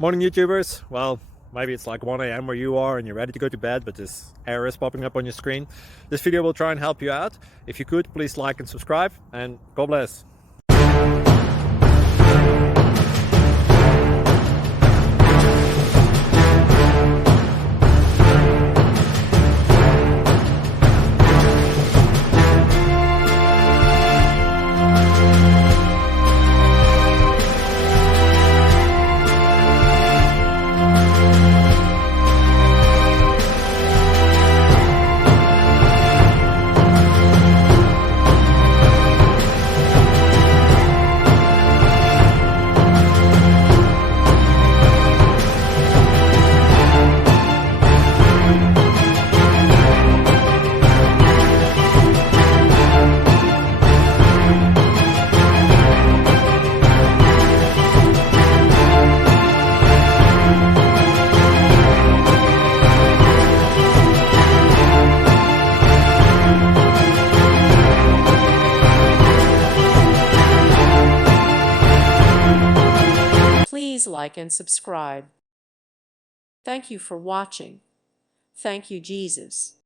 Morning YouTubers. Well, maybe it's like 1 a.m. where you are and you're ready to go to bed, but this error is popping up on your screen. This video will try and help you out. If you could, please like and subscribe, and God bless. Please like and subscribe. Thank you for watching. Thank you, Jesus.